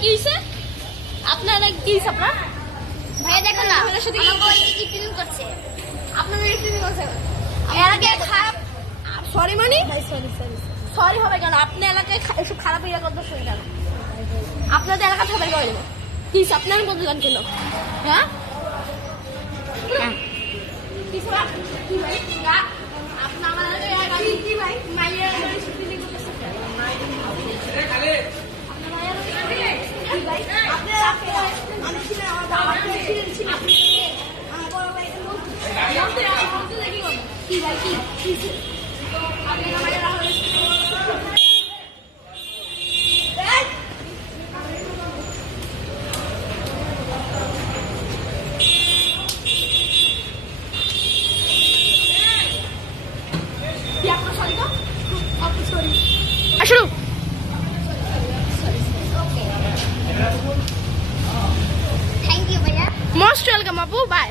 কি হইছে? আপনারা কি হইছে আপনার? ভাইয়া দেখো না আপনার সাথে কি ফিল্ম করছে। আপনারা কি করছে? এর আগে খারাপ সরি মানি সরি হবে কেন? আপনি এলাকায় এসব খারাপ ইয়া করতে শুনি কেন? আপনাদের এলাকা থেকে বের করে দেবো। কি হইছে? আপনার বলতে যান কেন? হ্যাঁ কি ভাই? আপনি আমার এলাকায় কি ভাই মাইয়া ফিল্ম করতেছে আসুন থ্যাংক ইউ ভাইয়া। মোস্ট ওয়েলকাম আপু বাই